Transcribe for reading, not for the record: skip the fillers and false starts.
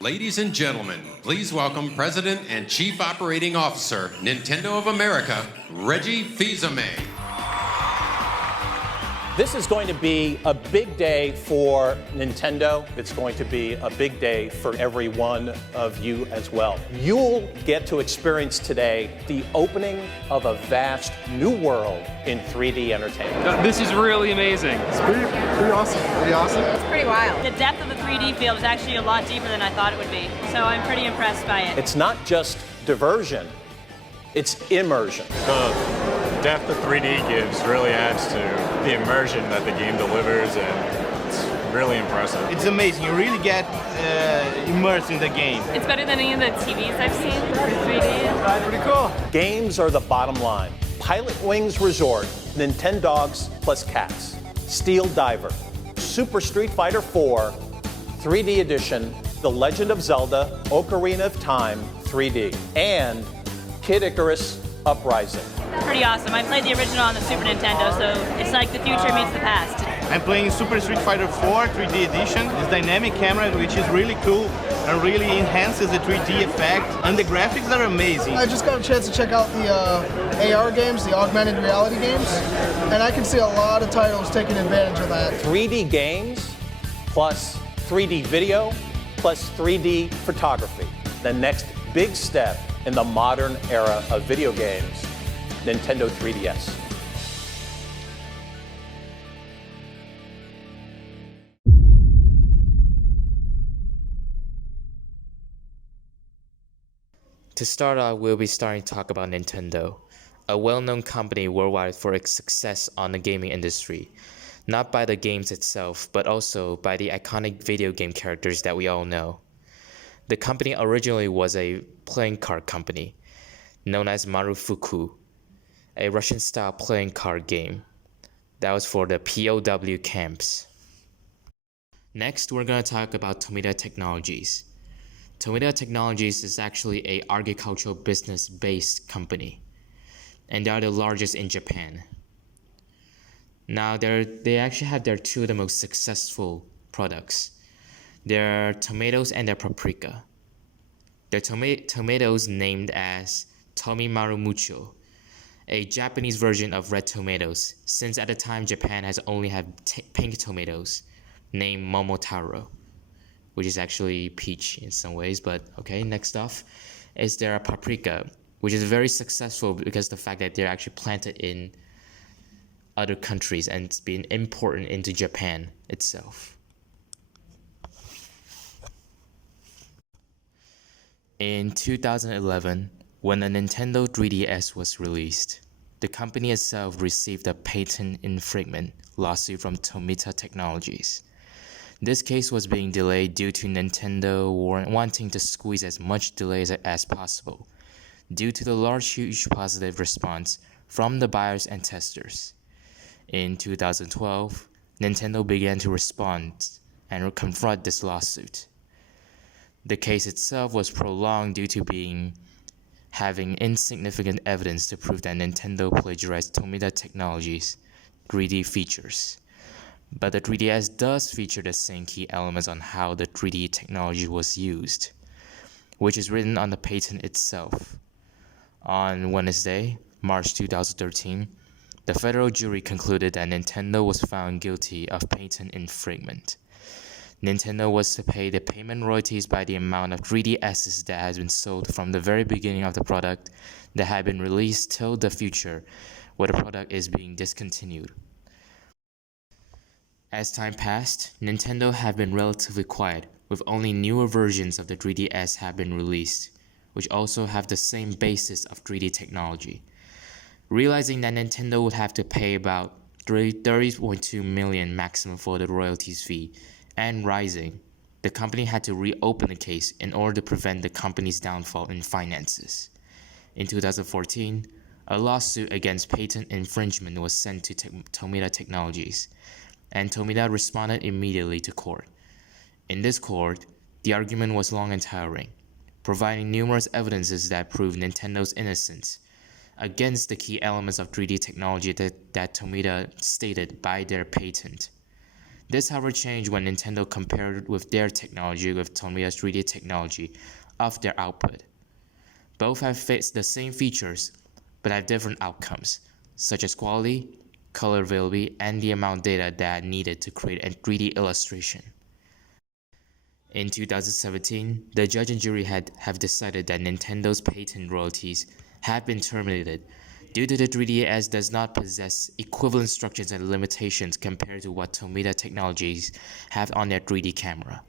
Ladies and gentlemen, please welcome President and Chief Operating Officer, Nintendo of America, Reggie Fils-Aimé. This is going to be a big day for Nintendo. It's going to be a big day for every one of you as well. You'll get to experience today the opening of a vast new world in 3D entertainment. This is really amazing. It's pretty awesome. Pretty awesome. It's pretty wild. The depth of the 3D field is actually a lot deeper than I thought it would be. So I'm pretty impressed by it. It's not just diversion, it's immersion. The depth of 3D gives really adds to the immersion that the game delivers, and it's really impressive. It's amazing. You really get immersed in the game. It's better than any of the TVs I've seen for 3D. Pretty cool. Games are the bottom line. Pilot Wings Resort, Nintendogs plus Cats, Steel Diver, Super Street Fighter 4, 3D Edition, The Legend of Zelda, Ocarina of Time, 3D, and Kid Icarus Uprising. Pretty awesome. I played the original on the Super Nintendo, so it's like the future meets the past. I'm playing Super Street Fighter 4 3D Edition. This dynamic camera, which is really cool and really enhances the 3D effect. And the graphics are amazing. I just got a chance to check out the AR games, the augmented reality games, and I can see a lot of titles taking advantage of that. 3D games plus 3D video plus 3D photography. The next big step in the modern era of video games, Nintendo 3DS. To start off, we'll be starting to talk about Nintendo, a well-known company worldwide for its success on the gaming industry, not by the games itself, but also by the iconic video game characters that we all know. The company originally was a playing card company, known as Marufuku, a Russian-style playing card game that was for the POW camps. Next, we're going to talk about Tomita Technologies. Tomita Technologies is actually an agricultural business-based company, and they are the largest in Japan. Now, they actually have their two of the most successful products. Their tomatoes and their paprika. Their tomatoes named as Tomimaru Mucho, a Japanese version of red tomatoes, since at the time Japan has only had pink tomatoes, named Momotaro, which is actually peach in some ways, but okay. Next off is their paprika, which is very successful because of the fact that they're actually planted in other countries and it's being imported into Japan itself. In 2011, when the Nintendo 3DS was released, the company itself received a patent infringement lawsuit from Tomita Technologies. This case was being delayed due to Nintendo wanting to squeeze as much delay as possible, due to the huge positive response from the buyers and testers. In 2012, Nintendo began to respond and confront this lawsuit. The case itself was prolonged due to having insignificant evidence to prove that Nintendo plagiarized Tomita Technologies' 3D features. But the 3DS does feature the same key elements on how the 3D technology was used, which is written on the patent itself. On Wednesday, March 2013, the federal jury concluded that Nintendo was found guilty of patent infringement. Nintendo was to pay the payment royalties by the amount of 3DSs that has been sold from the very beginning of the product that had been released till the future where the product is being discontinued. As time passed, Nintendo have been relatively quiet, with only newer versions of the 3DS have been released, which also have the same basis of 3D technology. Realizing that Nintendo would have to pay about $30.2 million maximum for the royalties fee, and rising, the company had to reopen the case in order to prevent the company's downfall in finances. In 2014, a lawsuit against patent infringement was sent to Tomita Technologies, and Tomita responded immediately to court. In this court, the argument was long and tiring, providing numerous evidences that proved Nintendo's innocence against the key elements of 3D technology that Tomita stated by their patent. This however changed when Nintendo compared with their technology with Tomiya's 3D technology of their output. Both have faced the same features, but have different outcomes, such as quality, color availability, and the amount of data that needed to create a 3D illustration. In 2017, the judge and jury have decided that Nintendo's patent royalties have been terminated due to the 3DS does not possess equivalent structures and limitations compared to what Tomiya Technologies have on their 3D camera.